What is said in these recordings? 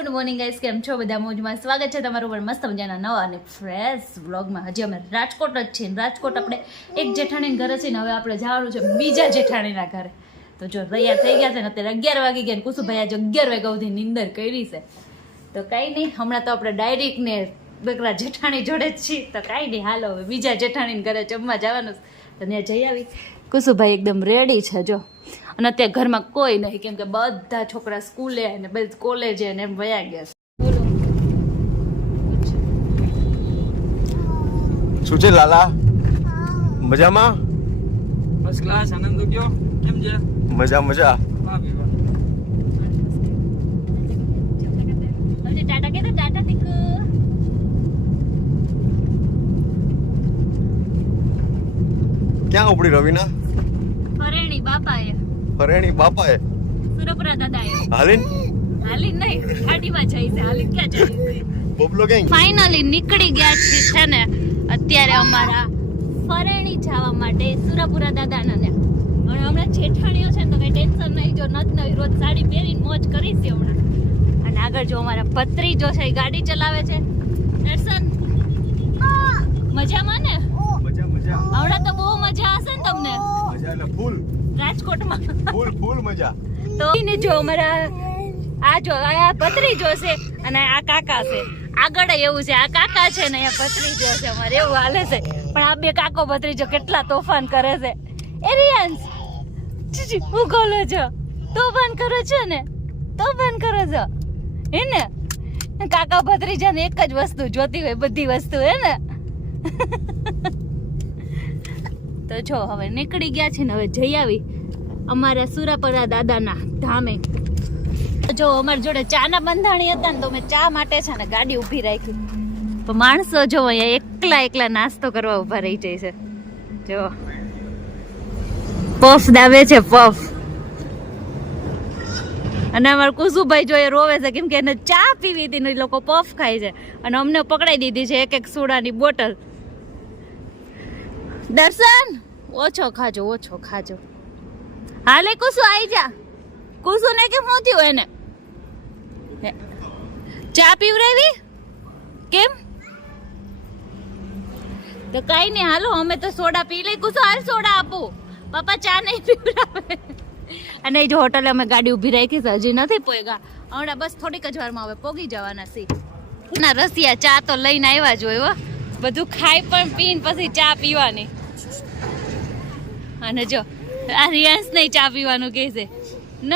Good morning guys, કેમ છો બધા? મોજમાં સ્વાગત છે તમારું પણ મસ્ત મજાના નવા અને ફ્રેશ વ્લોગમાં. હજી અમે રાજકોટ જ છીએ. રાજકોટ આપણે એક જેઠાણીના ઘરે છે ને હવે આપણે જવાનું છે બીજા જેઠાણીના ઘરે. તો જો તૈયાર થઈ ગયા છે ને અત્યારે 11 વાગી ગયા ને કુસુભાઈ આજે 11 વાગ્યા સુધી નીંદર કરી છે. તો કાંઈ નહીં, હમણાં તો આપણે ડાયરેક્ટ ને બેકરા જેઠાણી જોડે જ છીએ. તો કાંઈ નહીં, હાલો હવે બીજા જેઠાણીના ઘરે જમવા જવાનું છે. તો ત્યાં જઈ આવી. કુસુભાઈ એકદમ રેડી છે જો. અને અત્યારે ઘરમાં કોઈ નહીં, કેમ કે બધા છોકરા સ્કૂલે અને બધા કોલેજે ને એમ વયા ગયા છે. શું છે લાલા? મજામાં? First class. આનંદ ગયો કેમ છે? મજા મજા. ટાટા કે ટાટા ટીક. ક્યાં ઉપડી રવિના? ફરેણી બાપાએ. ફરેણી બાપાએ? સુરપુરા દાદાએ. હાલીન નહીં, ગાડીમાં જાય છે. હાલીન ક્યાં જાય છે? બબલો ગેંગ. ફાઇનલી નીકળી ગયા છે ને અત્યારે અમારા ફરેણી જવા માટે સુરપુરા દાદાના ને. અને હમણાં જેઠાણીઓ છે ને તો કઈ ટેન્શન નહીં, જો નવી રોજ સાડી પહેરીને મોજ કરી છે હમણાં. અને આગળ જો અમારા ભત્રીજો છે એ ગાડી ચલાવે છે. દર્શન મજામાં ને? મજા મજા. હમણાં તો બહુ મજા હશે ને તમને મજા એટલે ફૂલ રાજકોટમાં. ફૂલ મજા. તો એને જો અમારા આ જો આ ભત્રીજો છે અને આ કાકા છે. આગળ એવું છે, આ કાકા છે ને અહીંયા ભત્રીજો છે અમારે, એવું હાલે છે. પણ આ બે કાકો ભત્રીજો કેટલા તોફાન કરે છે. એરિયન્સ હું બોલો છો, તોફાન કરો છો ને? તોફાન કરો છો હે ને? કાકા ભત્રીજાને એક જ વસ્તુ જોતી હોય, બધી વસ્તુ હે ને. તો જો હવે નીકળી ગયા છે ને હવે જઈ આવી અમારા સુરાપરા દાદાના ધામે. જો અમારી જોડે ચાના બંધાણી હતા ને તો મેં ચા માટે છે ને ગાડી ઊભી રાખી. પણ માણસો જો અહીંયા એકલા નાસ્તો કરવા ઊભા રહી જાય છે. જો પફ દાવે છે, પફ. અને અમારા કુસુભાઈ જો એ રોવે છે કેમ કે એને ચા પીવી હતી ને એ લોકો પફ ખાય છે. અને અમને પકડાઈ દીધી છે એક સોડાની બોટલ. દર્શન ઓછો ખાજો. હાલે કુસુ આઈ જા. કુસુ ને કેમ મોતી હોય ને ચા પીવરાવી કેમ? તો કઈ નહીં, હાલો અમે તો સોડા પી લઈ. કુસુ હાલ સોડા આપું, પપ્પા ચા નહીં પીવરાવે. અને જો હોટલે અમે ગાડી ઊભી રાખી છે, હજી નથી પોયગા. હમણાં બસ થોડીક જ વારમાં હવે પોગી જવાના છે. ના રસિયા ચા તો લઈને આવ્યા જ હોય હો. બધું ખાઈ પણ પીને પછી ચા પીવાની. અને જો આ રિયાન્સ નહીં ચા પીવાનું કહે છે. ન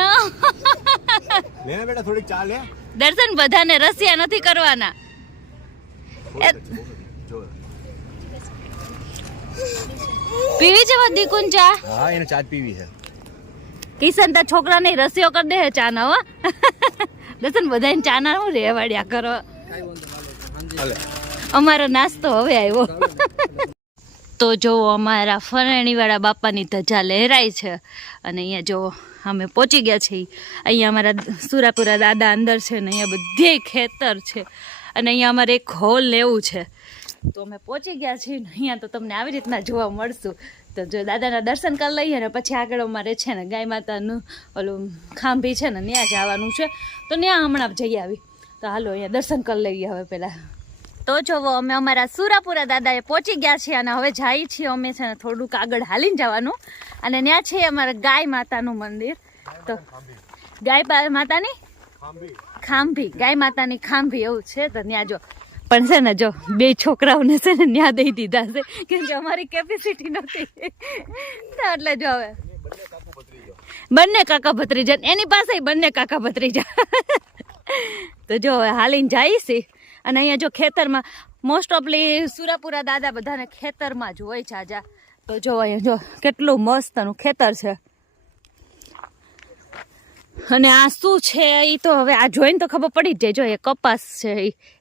લે બેટા થોડીક ચા લે. દર્શન બધાને રસિયા નથી કરવાના. પીવી છે બધી કુન ચા? હા એને ચા પીવી છે. કિશન તા છોકરા નહીં રસિયો કરી દે ચા ના હો. દર્શન બધાને ચા ના હું રેવાડ્યા કરો. અમારો નાસ્તો હવે આવ્યો. તો જો અમારા ફરેણીવાળા બાપાની ધજા લહેરાય છે. અને અહીંયા જો અમે પહોંચી ગયા છીએ. અહીંયા અમારા સુરાપુરા દાદા અંદર છે ને અહીંયા બધે ખેતર છે. અને અહીંયા અમારે એક હોલ લેવું છે. તો અમે પહોંચી ગયા છીએ ને અહીંયા તો તમને આવી રીતના જોવા મળશું. તો જો દાદાના દર્શન કરી લઈએ ને પછી આગળ અમારે છે ને ગાય માતાનું ઓલું ખાંભી છે ને ત્યાં જવાનું છે. તો ત્યાં હમણાં જઈ આવી. તો હાલો અહીંયા દર્શન કરી લઈએ હવે પહેલાં. તો જોવો અમે અમારા સુરાપુરા દાદાએ પહોંચી ગયા છીએ અને હવે જઈએ છીએ અમે છે ને થોડુંક આગળ હાલીને જવાનું. અને ત્યાં છે અમારા ગાય માતાનું મંદિર. તો ગાય માતાની ખાંભી, ગાય માતાની ખાંભી એવું છે. તો ત્યાં જો પણ છે ને જો બે છોકરાઓને છે ને ત્યાં દઈ દીધા છે કેમ કે અમારી કેપેસિટી નથી. એટલે જો હવે બંને કાકા ભત્રીજા એની પાસે બંને કાકા ભત્રીજા. તો જો હવે હાલીને જાય છે. અને અહીંયા જો ખેતરમાં મોસ્ટ ઓફલી સુરાપુરા દાદા બધાને ખેતરમાં જ હોય છે આજા. તો જો અહીંયા જો કેટલું મસ્તનું ખેતર છે. અને આ શું છે એ તો હવે આ જોઈને તો ખબર પડી જ જાય. જો એ કપાસ છે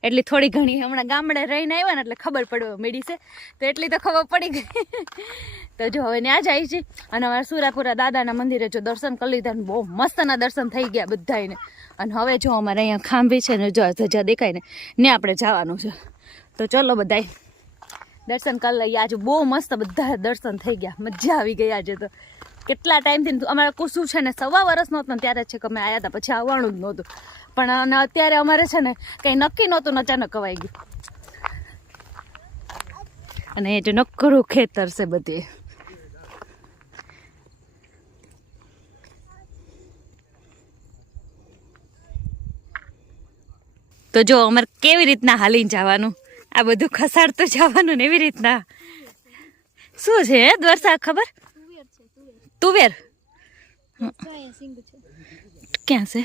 એટલી થોડી ઘણી હમણાં ગામડે રહીને આવ્યા ને એટલે ખબર પડવા મળી છે. તો એટલી તો ખબર પડી ગઈ. તો જો હવે ત્યાં જાય છે. અને અમારા સુરાપુરા દાદાના મંદિરે જો દર્શન કરી લીધા ને બહુ મસ્તના દર્શન થઈ ગયા બધાને. અને હવે જો અમારે અહીંયા ખાંભી છે ને જો ધજા દેખાય ને આપણે જવાનું છે. તો ચલો બધાય દર્શન કરી લઈએ. આજે બહુ મસ્ત બધા દર્શન થઈ ગયા, મજા આવી ગઈ આજે તો. કેટલા ટાઈમથી અમારે કુસુ છે ને 1.25 વર્ષનો હતો ને ત્યારે છે કે અમે આવ્યા હતા, પછી આવવાનું જ નહોતું. પણ અને અત્યારે અમારે છે ને કંઈ નક્કી નહોતું ને અચાનક કવાઈ ગયું. અને એ જે નક્કરું ખેતર છે બધી. તો જો અમારે કેવી રીતના હાલીને જવાનું, આ બધું ખસાડતું જવાનું ને એવી રીતના. શું છે દ્વારસા ખબર? તુવેર ક્યાં છે?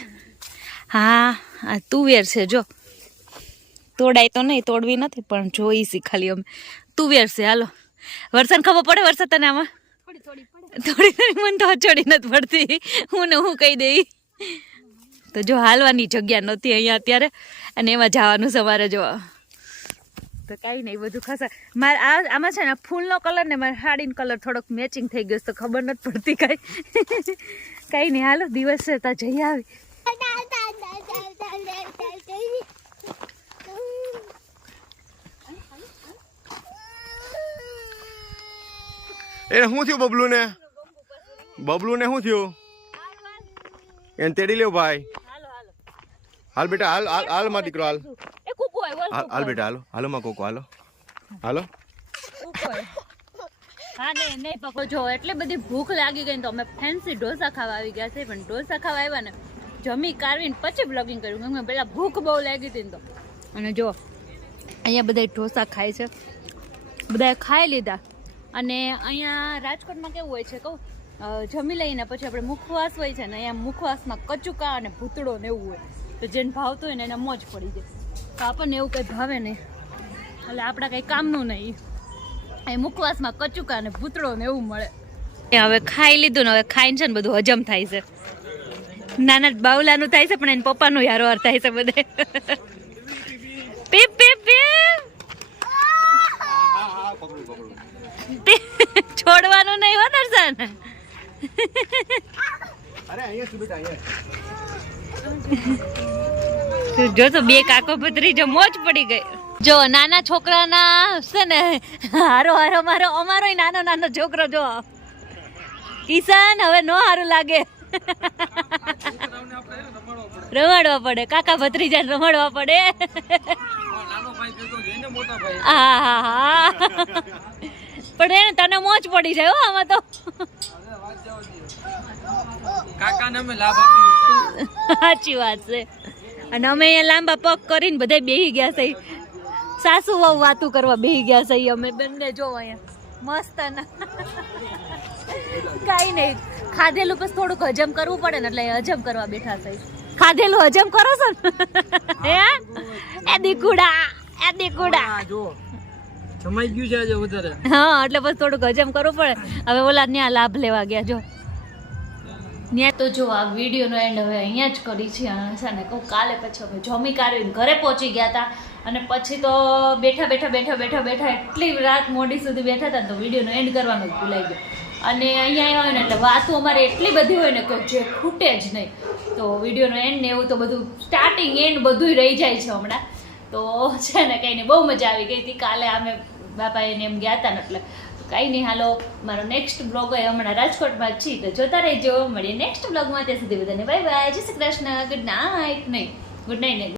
હા આ તુવેર છે. જો તોડાય તો નહીં, તોડવી નથી, પણ જોઈશી ખાલી અમે. તુવેર છે. હાલો વરસાદ ખબર પડે? વરસાદ તને આમાં થોડી થોડી મને તો અચોડી નથી પડતી, હું ને હું કહી દઈ. તો જો હાલવાની જગ્યા નહોતી અહીંયા અત્યારે, અને એમાં જવાનું સવારે જો. તો કાંઈ નહીં, બધું ખસા મારે આમાં છે ને ફૂલનો કલર ને મારા સાડીનો કલર થોડોક મેચિંગ થઈ ગયો તો ખબર નથી પડતી કાંઈ. કાંઈ નહીં, હાલો દિવસ છે ત્યાં જઈ આવી. એને શું થયું બબલુને? બબલુને શું થયું? એને તેડી લ્યો ભાઈ. હાલ બેટા, હાલ હાલ હાલ માં દીકરો, હાલ હાલ બેટા, હાલો હાલો માં કોકો, હાલો હાલો. હા નહીં પકો. જો એટલી બધી ભૂખ લાગી ગઈ તો અમે ફેન્સી ઢોસા ખાવા આવી ગયા છે. પણ ઢોસા ખાવા આવ્યા ને જમી કારવીને પછી બ્લોગિંગ કર્યું, કેમ કે પેલા ભૂખ બહુ લાગી હતી ને તો. અને જો અહીંયા બધા ઢોસા ખાય છે, બધાએ ખાઈ લીધા. અને અહીંયા રાજકોટમાં કેવું હોય છે કહું, જમી લઈને પછી આપણે મુખવાસ હોય છે ને, અહીંયા મુખવાસમાં કચુકા અને ભૂતળો ને એવું હોય, તો જેને ભાવતું હોય ને એને મોજ પડી જાય. તો આપણને એવું કંઈ ભાવે નહીં, એટલે આપણા કંઈ કામનું નહીં. એ મુખવાસમાં કચુકા અને ભૂતળો ને એવું મળે. હવે ખાઈ લીધું ને હવે ખાઈને છે ને બધું હજમ થાય છે. નાના બાવલાનું થાય છે પણ એને પપ્પાનું હારોહાર થાય છે બધે. પીપ પીપ પીપ. છોડવાનું નહીં હો દર્શન. અરે અહીંયા શું બેટા, અહીંયા જો તો બે કાકો ભત્રીજો મોજ પડી ગઈ. જો નાના છોકરાના છે ને હારો હારો મારો અમારો નાનો નાનો છોકરો જો કિશન હવે નો હારું લાગે. રમાડવા પડે, કાકા ભત્રીજા રમાડવા પડે. હા હા હા, પણ એને તને મોજ પડી જાય હો આમાં તો. કાકાને અમે લાભ આપી. સાચી વાત છે. અને અમે અહીંયા લાંબા પગ કરીને બધા બેહી ગયા છે, સાસુ વહુ વાતું કરવા બેહી ગયા છે અમે બંને. જો અહીંયા મસ્ત ના કાંઈ નહીં, ખાધેલું પછી થોડુંક હજમ કરવું પડે ને એટલે હજમ કરવા બેઠા છે. ખાધેલું હજમ કરો છો ને? હે એ દીકુડા, એ દીકુડા. જો જમાઈ ગયું છે આજે વધારે. હા એટલે પછી થોડુંક હજમ કરવું પડે. હવે ઓલા ત્યાં લાભ લેવા ગયા. જો ત્યાં તો જો આ વિડીયોનો એન્ડ હવે અહીંયા જ કરી છે. છે ને કહું કાલે પછી અમે જમી કાઢીને ઘરે પહોંચી ગયા હતા, અને પછી તો બેઠા એટલી રાત મોડી સુધી બેઠા હતા ને તો વિડીયોનો એન્ડ કરવાનો જ ભૂલાઈ ગયો. અને અહીંયા હોય ને એટલે વાતો અમારે એટલી બધી હોય ને કે જે ખૂટે જ નહીં. તો વિડીયોનો એન્ડ ને એવું તો બધું સ્ટાર્ટિંગ એન્ડ બધું રહી જાય છે હમણાં. તો છે ને કંઈ નહીં, બહુ મજા આવી ગઈ હતી. કાલે અમે બાપા એને એમ ગયા હતા ને એટલે કાંઈ નહીં. હાલો મારો નેક્સ્ટ બ્લોગ હોય હમણાં રાજકોટમાં જ છીએ, તો જોતા રહેજો. મળીએ નેક્સ્ટ બ્લોગમાં. ત્યાં સુધી બધાને બાય બાય, જય શ્રી કૃષ્ણ, ગુડ નાઇટ. નહીં ગુડ નાઇટ નહીં.